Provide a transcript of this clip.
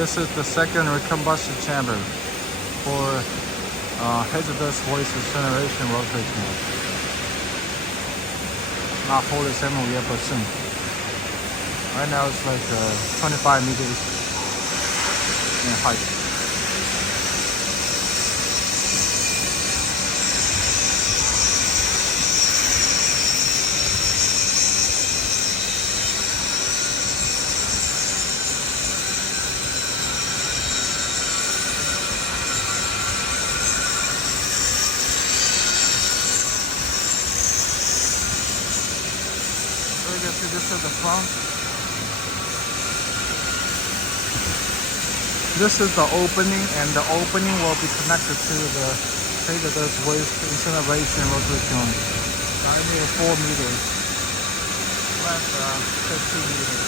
This is the secondary combustion chamber for hazardous waste incineration rotary kiln. Not 47 yet, but soon. Right now it's like 25 meters in height. You can see this is the front. This is the opening, and the opening will be connected to the hazardous waste incineration rotary kiln. I need 4 meters, less 15 meters.